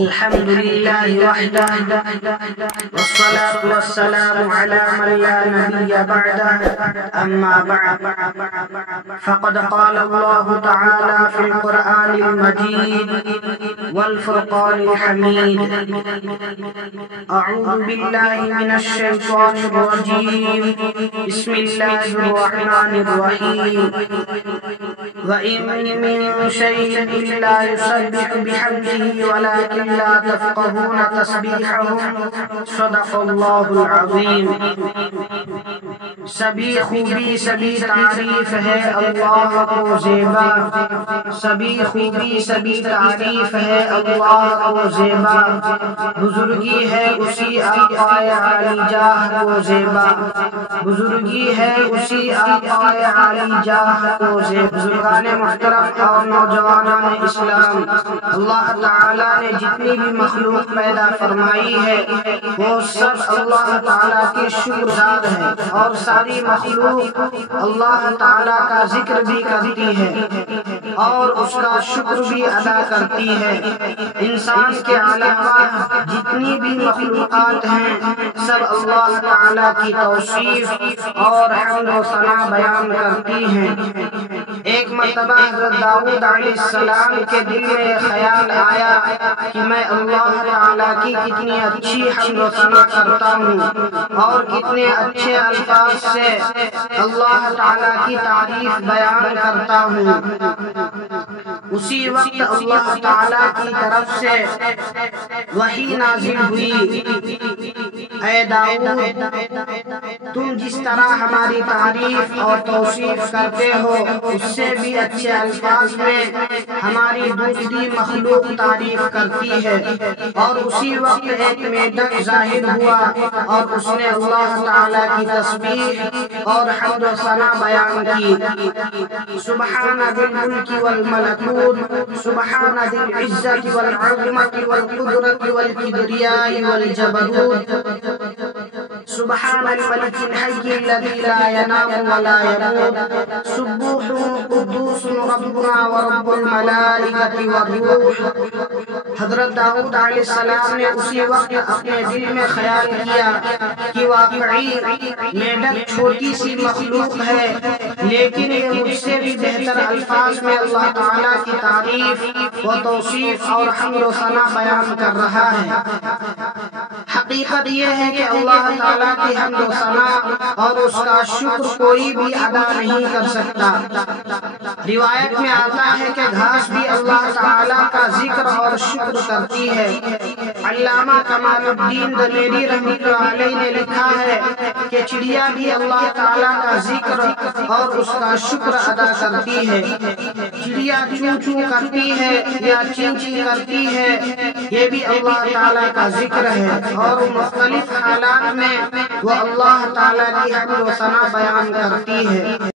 الحمد لله وحده والصلاة والسلام على من لا نبي بعده أما بعد فقد قال الله تعالى في القرآن المجيد والفرقان الحميد أعوذ بالله من الشيطان الرجيم بسم الله الرحمن الرحيم وإن من شيء إلا يسبح بحمده ولكن لا تفقهون تسبيحهم صدق اللہ العظیم۔ سبھی خوبی سبھی تعریف ہے اللہ کو زیبا، سبھی خوبی سبھی تعریف ہے اللہ کو زیبا، بزرگی ہے اسی آقا عالی جاہ کو زیبا، بزرگی ہے اسی آقا عالی جاہ کو زیبا۔ بزرگان محترم اور نوجوانان اسلام، اللہ تعالیٰ نے جتنی بھی مخلوق پیدا فرمائی ہے وہ سب اللہ تعالیٰ کے شکر گزار ہے، اور ساری مخلوق اللہ تعالیٰ کا ذکر بھی کرتی ہے اور اس کا شکر بھی ادا کرتی ہے۔ انسان کے علاوہ جتنی بھی مخلوقات ہیں سب اللہ تعالیٰ کی توصیف اور حمد و ثنا بیان کرتی ہیں۔ ایک مرتبہ حضرت داؤد علیہ السلام کے دل میں خیال آیا کہ میں اللہ تعالیٰ کی کتنی اچھی حمد و ثنا کرتا ہوں اور کتنے اچھے الفاظ سے اللہ تعالیٰ کی تعریف بیان کرتا ہوں۔ اسی وقت اللہ تعالیٰ کی طرف سے وحی نازل ہوئی، اے داؤد تم جس طرح ہماری تعریف اور توصیف کرتے ہو اس سے بھی اچھے الفاظ میں ہماری دوسری مخلوق تعریف کرتی ہے۔ اور اسی وقت ایک میڈک ظاہر ہوا اور اس نے اللہ تعالیٰ کی تسبیح اور حمد و ثنا بیان کی۔ سبحان ذی الملک والملکوت، سبحان ذی العزت والعظمت والقدرت والکبریاء والجبروت، سبحان الملک الحی الذی لا ینام ولا یموت، سبوح قدوس ربنا ورب الملائکۃ والروح۔ حضرت داؤد علیہ السلام نے اسی وقت اپنے دل میں خیال کیا کہ واقعی میڈک چھوٹی سی مخلوق ہے لیکن یہ مجھ سے بھی بہتر الفاظ میں اللہ تعالیٰ کی تعریف و توصیف اور حمد و ثنا بیان کر رہا ہے۔ حقیقت یہ ہے کہ اللہ تعالیٰ کی حمد و ثنا اور اس کا شکر کوئی بھی ادا نہیں کر سکتا۔ روایت میں آتا ہے کہ گھاس بھی اللہ تعالیٰ کا ذکر اور شکر کرتی ہے۔ علامہ کمال الدین دلیری رحمۃ اللہ علیہ نے لکھا ہے کہ چڑیا بھی اللہ تعالیٰ کا ذکر اور اس کا شکر ادا کرتی ہے۔ چڑیا چوں چوں کرتی ہے یا چیں چیں کرتی ہے یہ بھی اللہ تعالیٰ کا ذکر ہے، اور مختلف حالات میں وہ اللہ تعالیٰ کی حمد و ثنا بیان کرتی ہے۔